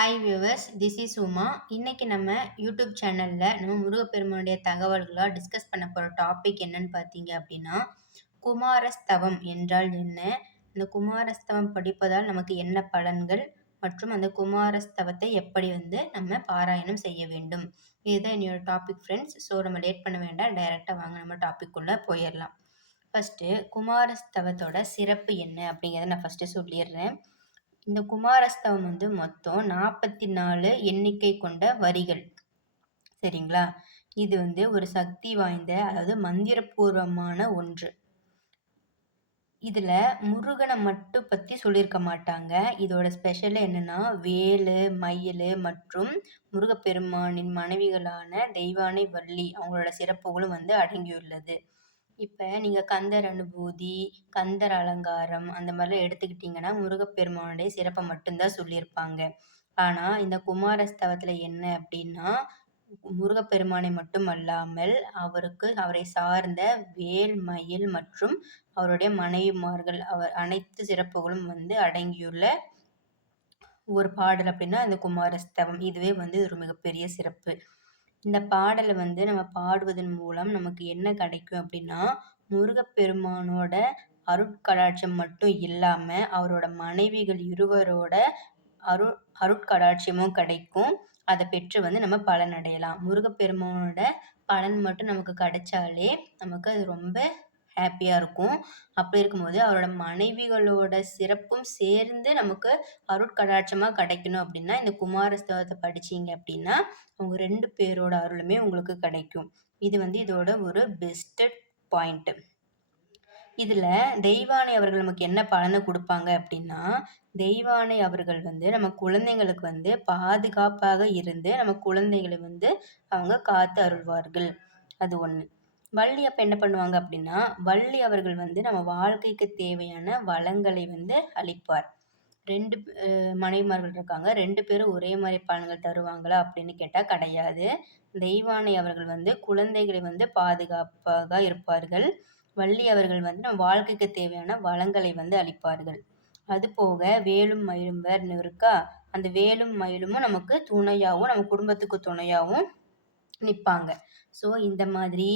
Hi viewers this is Uma இன்னைக்கு நம்ம YouTube சேனலில் நம்ம முருகப்பெருமானுடைய தகவல்களாக டிஸ்கஸ் பண்ண போகிற டாபிக் என்னன்னு பார்த்தீங்க அப்படின்னா குமாரஸ்தவம் என்றால் என்ன? இந்த குமாரஸ்தவம் படிப்பதால் நமக்கு என்ன பலன்கள்? மற்றும் அந்த குமாரஸ்தவத்தை எப்படி வந்து நம்ம பாராயணம் செய்ய வேண்டும்? இதுதான் என்னோட டாபிக் ஃப்ரெண்ட்ஸ் ஸோ நம்ம லேட் பண்ண வேண்டாம். டைரெக்டாக வாங்க நம்ம டாபிக் போயிடலாம். ஃபஸ்ட்டு குமாரஸ்தவத்தோட சிறப்பு என்ன அப்படிங்கிறத நான் ஃபஸ்ட்டு சொல்லிடுறேன். இந்த குமாரஸ்தவம் வந்து மொத்தம் நாற்பத்தி நாலு எண்ணிக்கை கொண்ட வரிகள். சரிங்களா? இது வந்து ஒரு சக்தி வாய்ந்த அதாவது மந்திரபூர்வமான ஒன்று. இதுல முருகனை மட்டும் பத்தி சொல்லியிருக்க மாட்டாங்க. இதோட ஸ்பெஷல் என்னன்னா வேலு மயில் மற்றும் முருகப்பெருமானின் மனைவிகளான தெய்வானை வள்ளி அவங்களோட சிறப்புகளும் வந்து அடங்கியுள்ளது. இப்போ நீங்கள் கந்தர் அனுபூதி கந்தர் அலங்காரம் அந்த மாதிரிலாம் எடுத்துக்கிட்டிங்கன்னா முருகப்பெருமானுடைய சிறப்பை மட்டும்தான் சொல்லியிருப்பாங்க. ஆனால் இந்த குமாரஸ்தவத்தில் என்ன அப்படின்னா முருகப்பெருமானை மட்டும் அல்லாமல் அவருக்கு அவரை சார்ந்த வேல் மயில் மற்றும் அவருடைய மனைவிமார்கள் அவர் அனைத்து சிறப்புகளும் வந்து அடங்கியுள்ள ஒரு பாடல் அப்படின்னா அந்த குமாரஸ்தவம். இதுவே வந்து ஒரு மிகப்பெரிய சிறப்பு. இந்த பாடலை வந்து நம்ம பாடுவதன் மூலம் நமக்கு என்ன கிடைக்கும் அப்படின்னா முருகப்பெருமானோட அருட்கடாட்சம் மட்டும் இல்லாமல் அவரோட மனைவிகள் இருவரோட அரு அருட்கடாட்சியமும் கிடைக்கும். அதை பெற்று வந்து நம்ம பலன் அடையலாம் முருகப்பெருமானோட பலன் மட்டும் நமக்கு கிடைச்சாலே நமக்கு அது ரொம்ப ஹாப்பியாக இருக்கும். அப்படி இருக்கும்போது அவரோட மனைவிகளோட சிறப்பும் சேர்ந்து நமக்கு அருட்கடாட்சமாக கிடைக்கணும் அப்படின்னா இந்த குமாரஸ்தவத்தை படிச்சீங்க அப்படின்னா அவங்க ரெண்டு பேரோட அருளுமே உங்களுக்கு கிடைக்கும். இது வந்து இதோட ஒரு பெஸ்டட் பாயிண்ட்டு இதில் தெய்வானை அவர்கள் நமக்கு என்ன பலனை கொடுப்பாங்க அப்படின்னா தெய்வானை அவர்கள் வந்து நம்ம குழந்தைங்களுக்கு வந்து பாதுகாப்பாக இருந்து நம்ம குழந்தைகளை வந்து அவங்க காத்து அருள்வார்கள். அது ஒன்று வள்ளி அப்போ என்ன பண்ணுவாங்க அப்படின்னா வள்ளி அவர்கள் வந்து நம்ம வாழ்க்கைக்கு தேவையான வளங்களை வந்து அளிப்பார். ரெண்டு மனைவிமார்கள் இருக்காங்க. ரெண்டு பேரும் ஒரே மாதிரி பலன்கள் தருவாங்களா அப்படின்னு கேட்டால் கிடையாது. தெய்வானை அவர்கள் வந்து குழந்தைகளை வந்து பாதுகாப்பாக இருப்பார்கள். வள்ளி அவர்கள் வந்து நம்ம வாழ்க்கைக்கு தேவையான வளங்களை வந்து அளிப்பார்கள். அது போக வேலும் மயிலும் இருக்கா? அந்த வேலும் மயிலுமும் நமக்கு துணையாகவும் நம்ம குடும்பத்துக்கு துணையாகவும் நிற்பாங்க ஸோ இந்த மாதிரி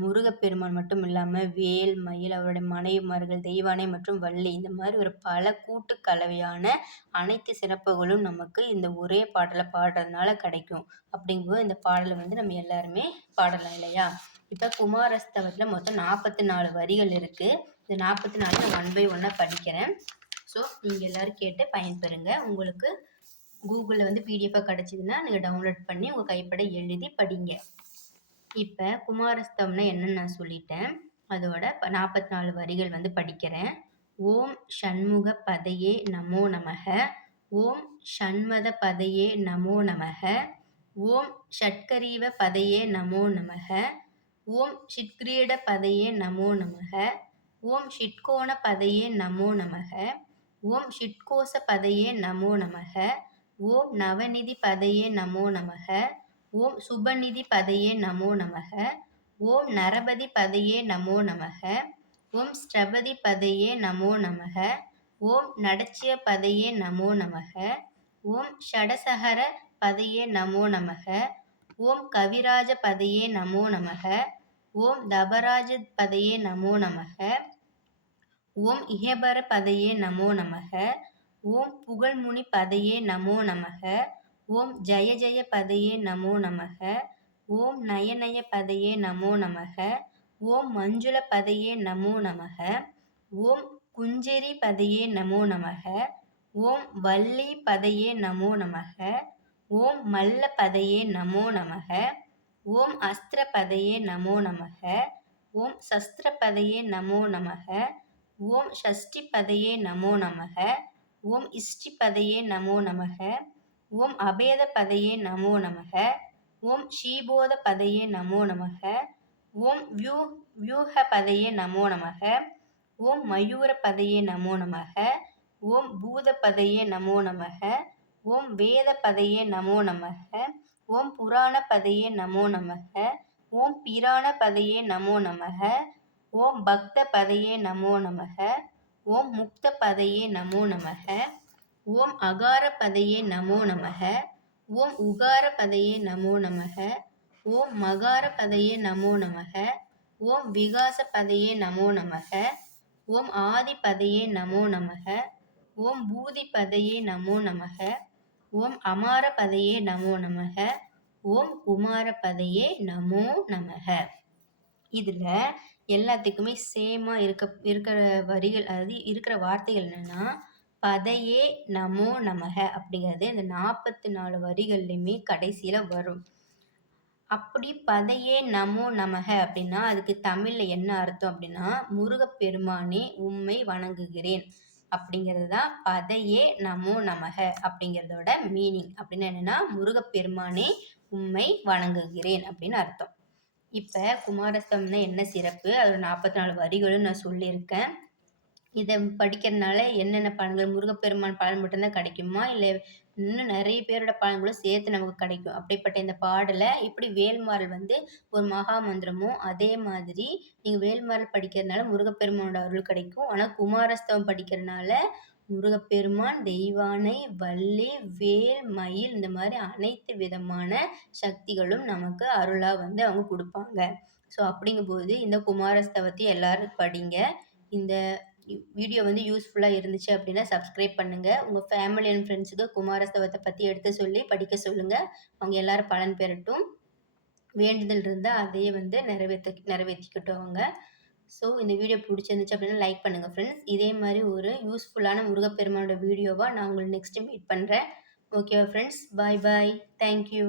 முருகப்பெருமான் மட்டும் இல்லாமல் வேல் மயில் அவருடைய மனைவிமார்கள் தெய்வானை மற்றும் வள்ளி இந்த மாதிரி ஒரு பல கூட்டு கலவையான அனைத்து சிறப்புகளும் நமக்கு இந்த ஒரே பாடலை பாடுறதுனால கிடைக்கும். அப்படிங்கும்போது இந்த பாடலை வந்து நம்ம எல்லாருமே பாடலாம் இல்லையா? இப்போ குமாரஸ்தவத்தில் மொத்தம் நாற்பத்தி நாலு வரிகள் இருக்குது இந்த நாற்பத்தி நாலு நான் ஒன் பை ஒன்னாக படிக்கிறேன். ஸோ நீங்கள் எல்லோரும் கேட்டு பயன்பெறுங்க. உங்களுக்கு கூகுளில் வந்து பிடிஎஃபாக கிடச்சிதுன்னா நீங்கள் டவுன்லோட் பண்ணி உங்கள் கைப்பட எழுதி படிங்க. இப்போ குமாரஸ்தம்னா என்னன்னு நான் சொல்லிட்டேன். அதோட நாற்பத்தி நாலு வரிகள் வந்து படிக்கிறேன். ஓம் ஷண்முக பதையே நமோ நமக. ஓம் ஷண்மத பதையே நமோ நமக. ஓம் ஷட்கரீவ பதையே நமோ நமக. ஓம் ஷிட்கிரீட பதையே நமோ நமக. ஓம் ஷிட்கோண பதையே நமோ நமக. ஓம் ஷிட்கோச பதையே நமோ நமக. ஓம் நவநிதி பதையே நமோ நமக. ஓம் சுபநிதி பதையே நமோ நமக. ஓம் நரபதி பதையே நமோ நமக. ஓம் ஸ்ரபதி பதையே நமோ நமக. ஓம் நடச்சிய பதையே நமோ நமக. ஓம் ஷடசகர பதையே நமோ நமக. ஓம் கவிராஜ பதையே நமோ நமக. ஓம் தபராஜ பதையே நமோ நமக. ஓம் இஹபர பதையே நமோ நமக. ஓம் புகழ்முனி பதையே நமோ நமக ஓம் ஜய ஜய பதையே நமோ நமக ஓம் நயநய பதையே நமோ நமக ஓம் மஞ்சுள பதையே நமோ நமக ஓம் குஞ்சரி பதையே நமோ நமக ஓம் வள்ளி பதையே நமோ நமக ஓம் மல்ல பதையே நமோ நமக ஓம் அஸ்திர பதையே நமோ நமக ஓம் சஸ்திர பதையே நமோ நமக ஓம் ஷஷ்டி பதையே நமோ நமக ஓம் இஷ்டிபதையே நமோ நமக ஓம் அபேத பதையே நமோ நமக ஓம் ஸ்ரீபோத பதையே நமோ நமக ஓம் வியூ வியூக பதையே நமோ நமக ஓம் மயூர பதையே நமோ நமக ஓம் பூத பதையே நமோ நமக ஓம் வேத பதையே நமோ நமக ஓம் புராண பதையே நமோ நமக ஓம் பிராண பதையே நமோ நமக ஓம் பக்த பதையே நமோ நமக ஓம் முக்த பதையே நமோ நமக. ஓம் அகார பதையே நமோ நமக. ஓம் உகார பதையே நமோ நமக. ஓம் மகார பதையே நமோ நமக. ஓம் விகாச பதையே நமோ நமக. ஓம் ஆதி பதையே நமோ நமக. ஓம் பூதி பதையே நமோ நமக. ஓம் அமார பதையே நமோ நமக. ஓம் குமார பதையே நமோ நமக. இதில் எல்லாத்துக்குமே சேமாக இருக்க இருக்கிற வரிகள் அதாவது இருக்கிற வார்த்தைகள் என்னென்னா பதையே நமோ நமக அப்படிங்கிறது இந்த நாற்பத்தி நாலு வரிகள்லையுமே கடைசியில் வரும். அப்படி பதையே நமோ நமக அப்படின்னா அதுக்கு தமிழில் என்ன அர்த்தம் அப்படின்னா முருகப்பெருமானே உம்மை வணங்குகிறேன் அப்படிங்கிறது தான் பதையே நமோ நமக அப்படிங்கிறதோட மீனிங் அப்படின்னு என்னென்னா முருகப்பெருமானே உம்மை வணங்குகிறேன் அப்படின்னு அர்த்தம். இப்போ குமாரசம்னா என்ன சிறப்பு? அதில் நாற்பத்தி நாலு வரிகளும் நான் சொல்லியிருக்கேன். இதை படிக்கிறதுனால என்னென்ன பலன்கள் முருகப்பெருமான் பலன் மட்டும்தான் கிடைக்குமா? இல்லை இன்னும் நிறைய பேரோட பலன்களும் சேர்த்து நமக்கு கிடைக்கும். அப்படிப்பட்ட இந்த பாடலை இப்படி வேல்மாறல் வந்து ஒரு மகா மந்திரமும் அதே மாதிரி நீங்கள் வேல்மாறல் படிக்கிறதுனால முருகப்பெருமானோட அருள் கிடைக்கும். ஆனால் குமாரஸ்தவம் படிக்கிறதுனால முருகப்பெருமான் தெய்வானை வள்ளி வேல் மயில் இந்த மாதிரி அனைத்து விதமான சக்திகளும் நமக்கு அருளாக வந்து அவங்க கொடுப்பாங்க. ஸோ அப்படிங்கும்போது இந்த குமாரஸ்தவத்தை எல்லாரும் படிங்க. இந்த வீடியோ வந்து யூஸ்ஃபுல்லாக இருந்துச்சு அப்படின்னா சப்ஸ்கிரைப் பண்ணுங்கள் உங்கள் ஃபேமிலி அண்ட் ஃப்ரெண்ட்ஸுக்கு குமாரஸ்தவத்தை பற்றி எடுத்து சொல்லி படிக்க சொல்லுங்கள் அவங்க எல்லோரும் பலன் பெறட்டும். வேண்டுதல் இருந்தால் அதையே வந்து நிறைவேற்ற நிறைவேற்றிக்கிட்டவங்க ஸோ இந்த வீடியோ பிடிச்சிருந்துச்சு அப்படின்னா லைக் பண்ணுங்கள் ஃப்ரெண்ட்ஸ் இதே மாதிரி ஒரு யூஸ்ஃபுல்லான முருகப்பெருமானோட வீடியோவாக நான் உங்களுக்கு நெக்ஸ்ட்டு மீட் பண்ணுறேன் ஓகேவா ஃப்ரெண்ட்ஸ் பாய் பாய் தேங்க்யூ